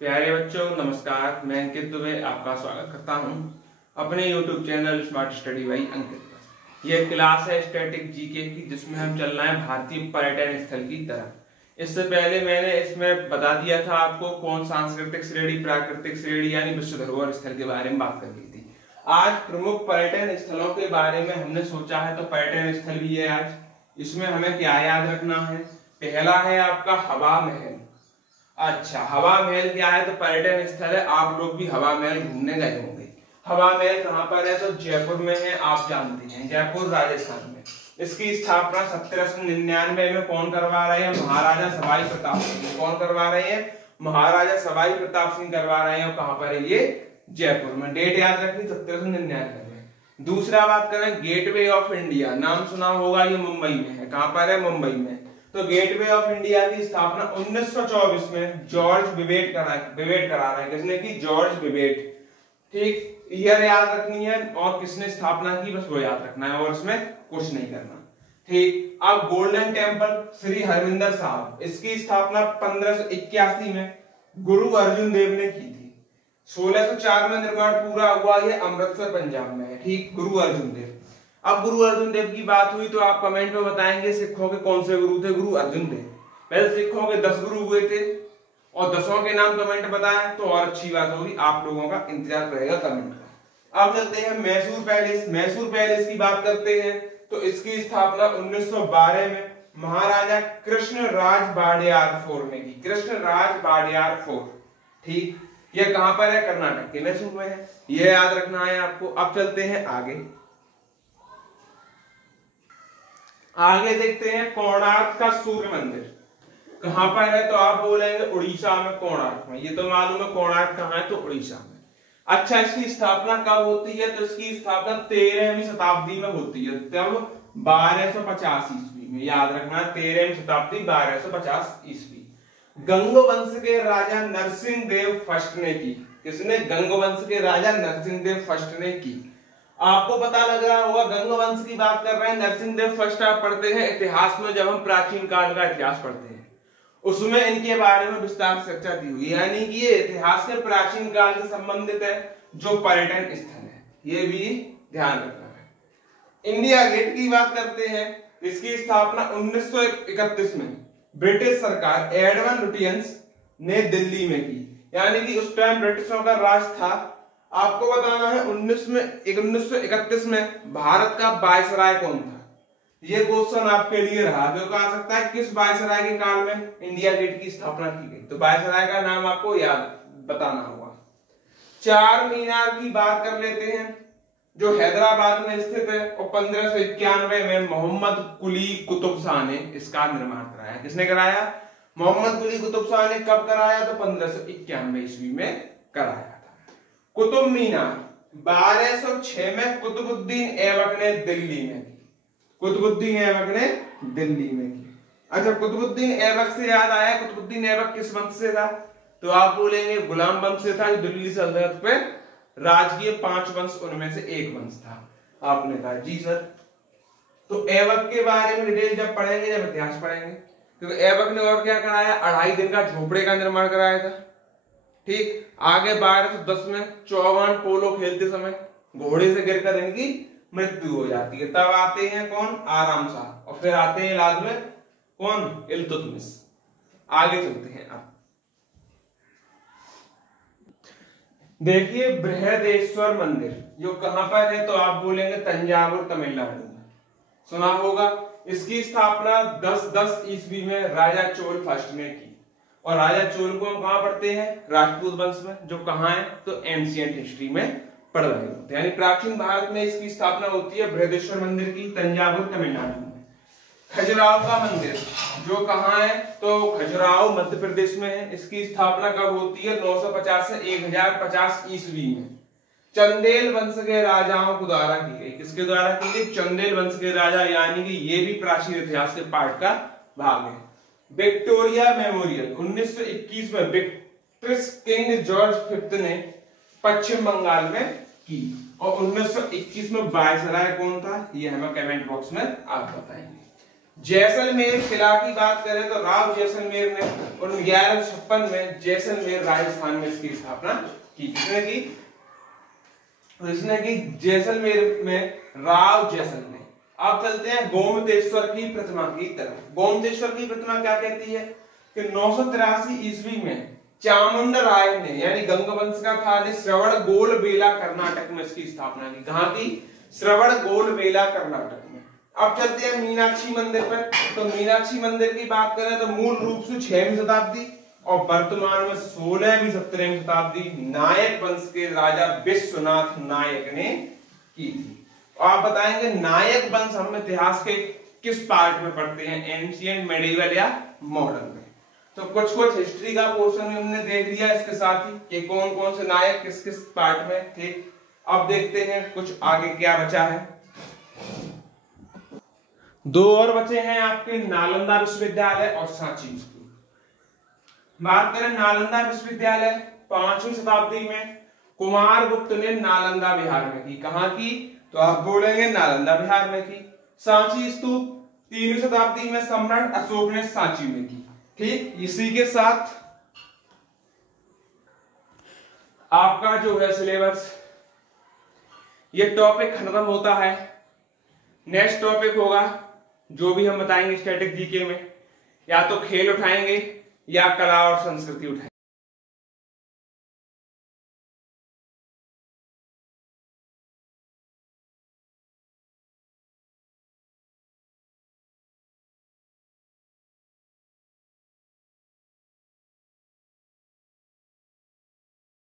प्यारे बच्चों नमस्कार। मैं अंकित दुबे आपका स्वागत करता हूं अपने YouTube channel smart study by Ankit पर। यह क्लास है स्टैटिक जीके की, जिसमें हम चल रहे हैं भारतीय पर्यटन स्थल की तरफ। इससे पहले मैंने इसमें बता दिया था आपको कौन सांस्कृतिक श्रेणी, प्राकृतिक श्रेणी यानी विश्व धरोहर स्थल के बारे में बात कर ली थी। आज प्रमुख पर्यटन स्थलों के बारे में हमने सोचा है, तो पर्यटन स्थल भी है आज। इसमें हमें क्या याद रखना है? पहला है आपका हवा महल। अच्छा, हवा महल क्या है? तो पर्यटन स्थल है। आप लोग भी हवा महल घूमने गए होंगे। हवा महल कहाँ पर है? तो जयपुर में है। आप जानते हैं जयपुर राजस्थान में। इसकी स्थापना 1799 में कौन करवा रहे हैं? महाराजा सवाई प्रताप सिंह। कौन करवा रहे हैं? महाराजा सवाई प्रताप सिंह करवा रहे हैं। और कहाँ पर है ये? जयपुर में। डेट याद रखनी 1799 में। दूसरा बात करें गेटवे ऑफ इंडिया, नाम सुना होगा, ये मुंबई में है। कहां पर है? मुंबई में। तो गेटवे ऑफ इंडिया की स्थापना 1924 में जॉर्ज विवेट करा रहे हैं। किसने की? George Wittet. ठीक, ईयर याद रखनी है और किसने स्थापना की, बस वो याद रखना है और इसमें कुछ नहीं करना। ठीक, अब गोल्डन टेम्पल श्री हरमिंदर साहब, इसकी स्थापना 1581 में गुरु अर्जुन देव ने की थी। 1604 में निर्माण पूरा हुआ। ये अमृतसर पंजाब में है। ठीक, गुरु अर्जुन देव। अब गुरु अर्जुन देव की बात हुई तो आप कमेंट में बताएंगे सिखों के कौन से गुरु थे? गुरु अर्जुन देव। वैसे सिखों के 10 गुरु हुए थे और 10 के नाम कमेंट बताएं तो और अच्छी बात होगी। आप लोगों का इंतजार रहेगा कमेंट का। अब चलते हैं मैसूर पैलेस। मैसूर पैलेस की बात करते हैं तो इसकी स्थापना 1912 में महाराजा कृष्णराज वाडियार फोर्ट ने की। कृष्णराज वाडियार फोर्ट। ठीक, यह कहां पर है? कर्नाटक के मैसूर में है। यह याद रखना है आपको। अब चलते हैं आगे देखते हैं कोणार्क का सूर्य मंदिर कहां पर है? तो आप बोलेंगे उड़ीसा में, कोणार्क में। ये तो मालूम है कोणार्क कहां है, तो उड़ीसा में। अच्छा, इसकी स्थापना कब होती है? तो इसकी स्थापना 13वीं शताब्दी में होती है, तब 1250 ईस्वी में। याद रखना, 13वीं शताब्दी 1250 ईस्वी। गंग वंश के राजा नरसिंह देव फर्स्ट ने की। किसने? गंग वंश के राजा नरसिंह देव फर्स्ट ने की। आपको पता लग रहा होगा गंग वंश की बात कर रहे हैं, नरसिंह देव फर्स्ट आप पढ़ते हैं इतिहास में। जब हम प्राचीन काल का इतिहास पढ़ते हैं उसमें इनके बारे में विस्तार से चर्चा दी हुई, यानी कि ये इतिहास के प्राचीन काल से संबंधित है जो पर्यटन स्थल है। ये भी ध्यान रखना है। इंडिया गेट की बात करते हैं। इसकी स्थापना 1931 में ब्रिटिश सरकार एडवन लुटियंस ने दिल्ली में की। यानी कि उस टाइम ब्रिटिशों का राज था। आपको बताना है 1931 में भारत का वायसराय कौन था? ये क्वेश्चन आपके लिए रहा। जो कहा सकता है किस वायसराय के काल में इंडिया गेट की स्थापना की गई? तो वायसराय का नाम आपको याद बताना होगा। चार मीनार की बात कर लेते हैं जो हैदराबाद में स्थित है और 1591 में मोहम्मद कुली कुतुब शाह ने इसका निर्माण कराया। किसने कराया? मोहम्मद कुली कुतुब शाह ने। कब कराया? तो 1591 ईस्वी में कराया। कुतुब मीनार 1206 में कुतुबुद्दीन ऐबक ने दिल्ली में की। कुतुबुद्दीन ऐबक ने दिल्ली में की। अच्छा, कुतुबुद्दीन ऐबक से याद आया, कुतुबुद्दीन ऐबक किस वंश से था? तो आप बोलेंगे गुलाम वंश से था, जो दिल्ली सल्तनत पे राजकीय 5 वंश उनमें से एक वंश था। आपने कहा जी सर। तो ऐबक के बारे में डिटेल जब पढ़ेंगे, जब इतिहास पढ़ेंगे। क्योंकि ऐबक ने और क्या कराया? 2.5 दिन का झोपड़े का निर्माण कराया था। ठीक, आगे 1210 में चौवन पोलो खेलते समय घोड़े से गिरकर इनकी मृत्यु हो जाती है। तब आते हैं कौन? आराम शाह। और फिर आते हैं इलाज में कौन? इल्तुतमिश। आगे चलते हैं। अब देखिए बृहदेश्वर मंदिर जो कहां पर है? तो आप बोलेंगे तंजावुर तमिलनाडु में। सुना होगा। इसकी स्थापना 1010 ईस्वी में राजा चोल फर्स्ट ने की। और राजा चोल को हम कहां पढ़ते हैं? राजपूत वंश में, जो कहां है? तो एंशिएंट हिस्ट्री में पढ़ रहे होते हैं। यानी प्राचीन भारत में इसकी स्थापना होती है बृहदेश्वर मंदिर की, तंजावुर तमिलनाडु में। खजुराहो का मंदिर जो कहां है? तो खजुराहो मध्य प्रदेश में है। इसकी स्थापना कब होती है? 950 से 1050 ईस्वी में चंदेल वंश के राजाओं के द्वारा की गई। किसके द्वारा की गई? चंदेल वंश के राजा। यानी कि ये भी प्राचीन इतिहास के पार्ट का भाग है। विक्टोरिया मेमोरियल 1921 में ब्रिटिश किंग जॉर्ज V ने पश्चिम बंगाल में की। और 1921 में वायसराय कौन था? ये हमें कमेंट बॉक्स में आप बताएंगे। जैसलमेर किला की बात करें तो राव जैसलमेर ने 1156 में जैसलमेर राजस्थान में इसकी स्थापना की। किसने की? इसने की जैसलमेर में राव जैसलमेर। अब चलते हैं गोमतेश्वर की प्रतिमा की तरफ। गोमतेश्वर की प्रतिमा क्या कहती है कि 983 ईस्वी में चामुंड राय ने यानी गंगवंश का था ने श्रवणबेलगोला कर्नाटक में इसकी स्थापना की। कहां की? श्रवणबेलगोला कर्नाटक में। अब चलते हैं मीनाक्षी मंदिर पर। तो मीनाक्षी मंदिर की बात करें तो मूल रूप से 6वीं शताब्दी और वर्तमान में 16वीं 17वीं शताब्दी नायक वंश के राजा विश्वनाथ नायक ने की थी। और आप बताएंगे नायक वंश हम इतिहास के किस पार्ट में पढ़ते हैं, एंशिएंट, मेडिवल या मॉडर्न में? तो कुछ हिस्ट्री का पोर्शन हमने देख लिया इसके साथ ही कि कौन कौन से नायक किस किस पार्ट में थे। अब देखते हैं कुछ आगे क्या बचा है। 2 और बचे हैं आपके, नालंदा विश्वविद्यालय और सांची स्कूल। बात करें नालंदा विश्वविद्यालय, 5वीं शताब्दी में कुमारगुप्त ने नालंदा बिहार में की। कहां की? तो आप बोलेंगे नालंदा बिहार में की। सांची स्तूप 3वीं शताब्दी में सम्राट अशोक ने सांची में की। ठीक, इसी के साथ आपका जो है सिलेबस ये टॉपिक खत्म होता है। नेक्स्ट टॉपिक होगा जो भी हम बताएंगे स्टैटिक जीके में, या तो खेल उठाएंगे या कला और संस्कृति उठाएंगे।